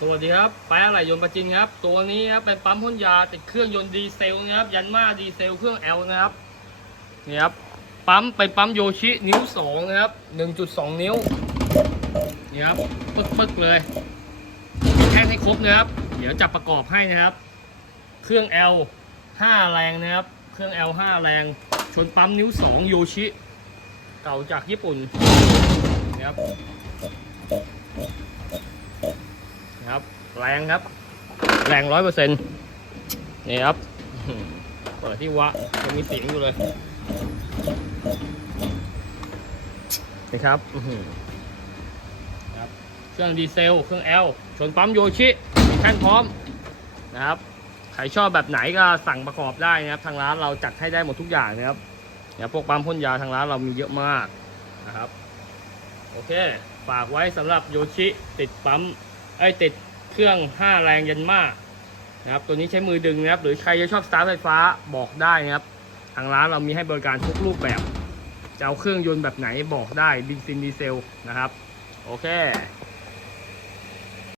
สวัสดีครับแปะอะไรยนต์ประจินครับ ตัวนี้ครับเป็นปั๊มพ่นยาติดเครื่องยนต์ดีเซลนะครับ ยันมาดีเซลเครื่อง L นะครับนี่ครับปั๊มเป็นปั๊มโยชินิ้วสองนะครับ1.2นิ้วนี่ครับปึ๊กปึ๊กเลยแท่งให้ครบนะครับ เดี๋ยวจะประกอบให้นะครับ เครื่อง L 5แรงนะครับ เครื่อง L 5แรง ชนปั๊มนิ้ว2โยชิ เก่าจากญี่ปุ่นนี่ครับนะครับ แรงครับ แรงร้อยเปอร์เซ็นต์นี่ครับเปิดที่วะยังมีเสียงอยู่เลยนี่ครับครับเครื่องดีเซล เครื่อง L ชนปั๊มโยชิมีแท่นพร้อมนะครับใครชอบแบบไหนก็สั่งประกอบได้นะครับ ทางร้านเราจัดให้ได้หมดทุกอย่างนะครับเนี่ยพวกปั๊มพ่นยาทางร้านเรามีเยอะมากนะครับ โอเค ฝากไว้สำหรับโยชิติดปั๊มไอ้ติด รื่อง 5 แรงยันมากนะครับ ตัวนี้ใช้มือดึงนะครับ หรือใครจะชอบสตาร์ทไฟฟ้าบอกได้นะครับ ทางร้านเรามีให้บริการทุกรูปแบบ จะเอาเครื่องยนต์แบบไหนบอกได้ดินซินดีเซลนะครับ โอเค